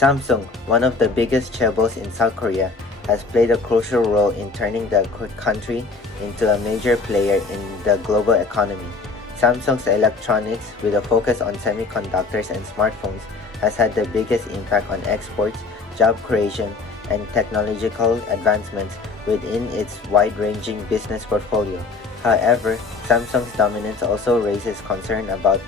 Samsung, one of the biggest chaebols in South Korea, has played a crucial role in turning the country into a major player in the global economy. Samsung's electronics, with a focus on semiconductors and smartphones, has had the biggest impact on exports, job creation, and technological advancements within its wide-ranging business portfolio. However, Samsung's dominance also raises concern about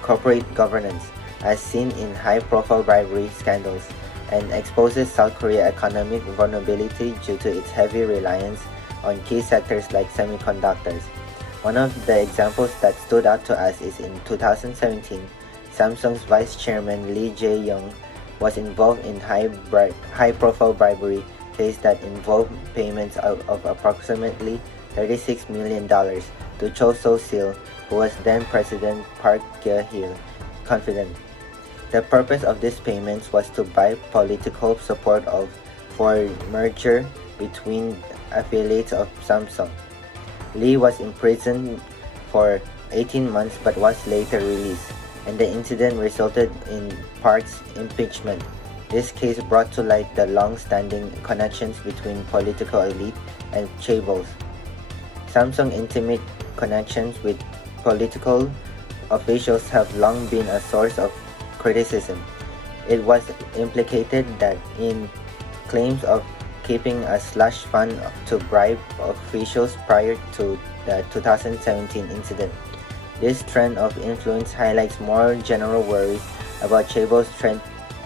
corporate governance, as seen in high-profile bribery scandals, and exposes South Korea's economic vulnerability due to its heavy reliance on key sectors like semiconductors. One of the examples that stood out to us is in 2017, Samsung's vice chairman Lee Jae-young was involved in high-profile bribery case that involved payments of approximately $36 million to Cho So-sil, who was then President Park Geun-hye, confident. The purpose of these payments was to buy political support for merger between affiliates of Samsung. Lee was imprisoned for 18 months but was later released, and the incident resulted in Park's impeachment. This case brought to light the long-standing connections between political elite and chaebols. Samsung's intimate connections with political officials have long been a source of criticism. It was implicated that in claims of keeping a slush fund to bribe officials prior to the 2017 incident. This trend of influence highlights more general worries about chaebols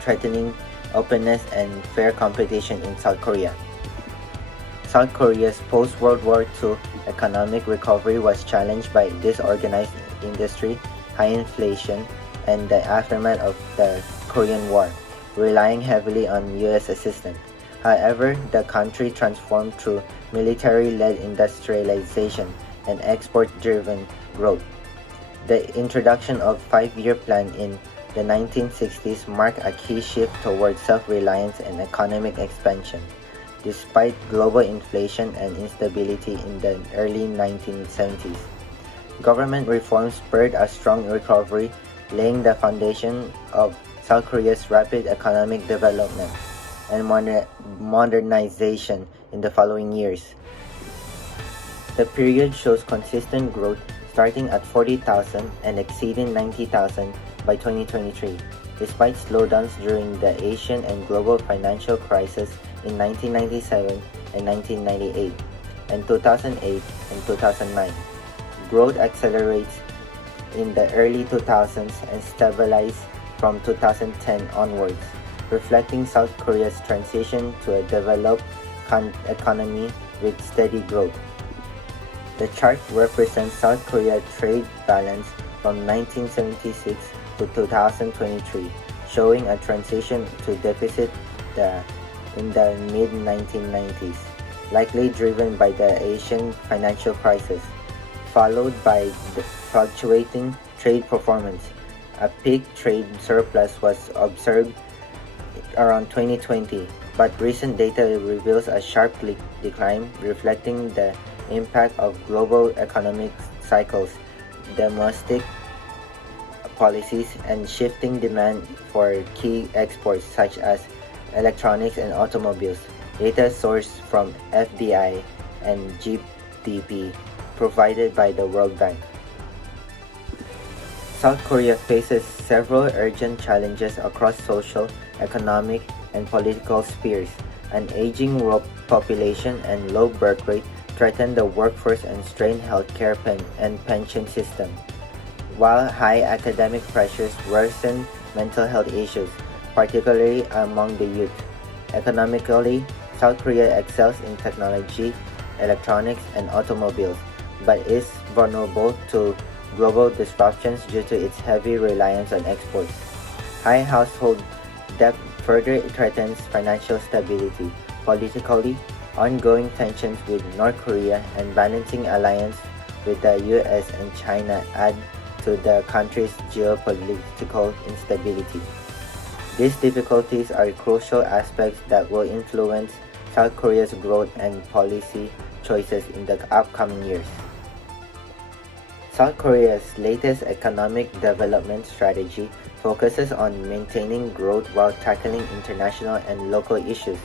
threatening openness and fair competition in South Korea. South Korea's post-World War II economic recovery was challenged by disorganized industry, high inflation, and the aftermath of the Korean War, relying heavily on U.S. assistance. However, the country transformed through military-led industrialization and export-driven growth. The introduction of five-year plan in the 1960s marked a key shift towards self-reliance and economic expansion. Despite global inflation and instability in the early 1970s, government reforms spurred a strong recovery, laying the foundation of South Korea's rapid economic development and modernization in the following years. The period shows consistent growth, starting at 40,000 and exceeding 90,000 by 2023, despite slowdowns during the Asian and global financial crisis in 1997 and 1998, and 2008 and 2009. Growth accelerates in the early 2000s and stabilized from 2010 onwards, reflecting South Korea's transition to a developed economy with steady growth. The chart represents South Korea's trade balance from 1976 to 2023, showing a transition to deficit in the mid-1990s, likely driven by the Asian financial crisis, followed by the fluctuating trade performance. A peak trade surplus was observed around 2020, but recent data reveals a sharp decline, reflecting the impact of global economic cycles, domestic policies, and shifting demand for key exports such as electronics and automobiles. Data sourced from FDI and GDP provided by the World Bank. South Korea faces several urgent challenges across social, economic, and political spheres. An aging population and low birth rate threaten the workforce and strain healthcare and pension system, while high academic pressures worsen mental health issues, particularly among the youth. Economically, South Korea excels in technology, electronics, and automobiles, but is vulnerable to global disruptions due to its heavy reliance on exports. High household debt further threatens financial stability. Politically, ongoing tensions with North Korea and balancing alliance with the US and China add to the country's geopolitical instability. These difficulties are crucial aspects that will influence South Korea's growth and policy choices in the upcoming years. South Korea's latest economic development strategy focuses on maintaining growth while tackling international and local issues.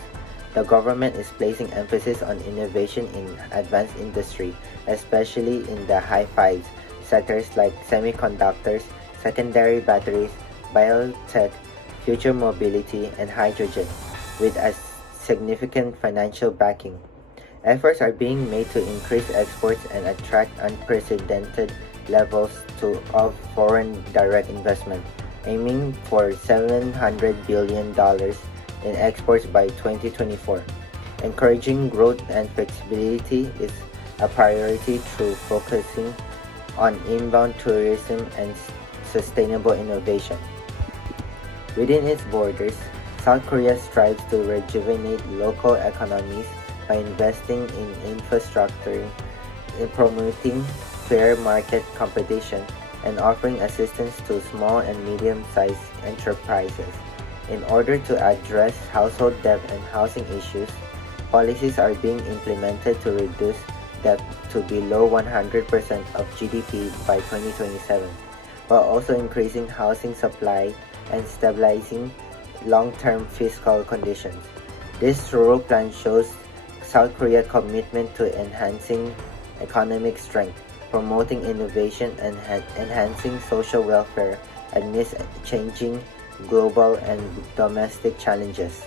The government is placing emphasis on innovation in advanced industry, especially in the high fives sectors like semiconductors, secondary batteries, biotech, future mobility, and hydrogen, with a significant financial backing. Efforts are being made to increase exports and attract unprecedented levels of foreign direct investment, aiming for $700 billion in exports by 2024. Encouraging growth and flexibility is a priority through focusing on inbound tourism and sustainable innovation. Within its borders, South Korea strives to rejuvenate local economies by investing in infrastructure, in promoting fair market competition, and offering assistance to small and medium-sized enterprises. In order to address household debt and housing issues, policies are being implemented to reduce debt to below 100% of GDP by 2027, while also increasing housing supply and stabilizing long-term fiscal conditions. This rural plan shows South Korea's commitment to enhancing economic strength, promoting innovation, and enhancing social welfare amidst changing global and domestic challenges.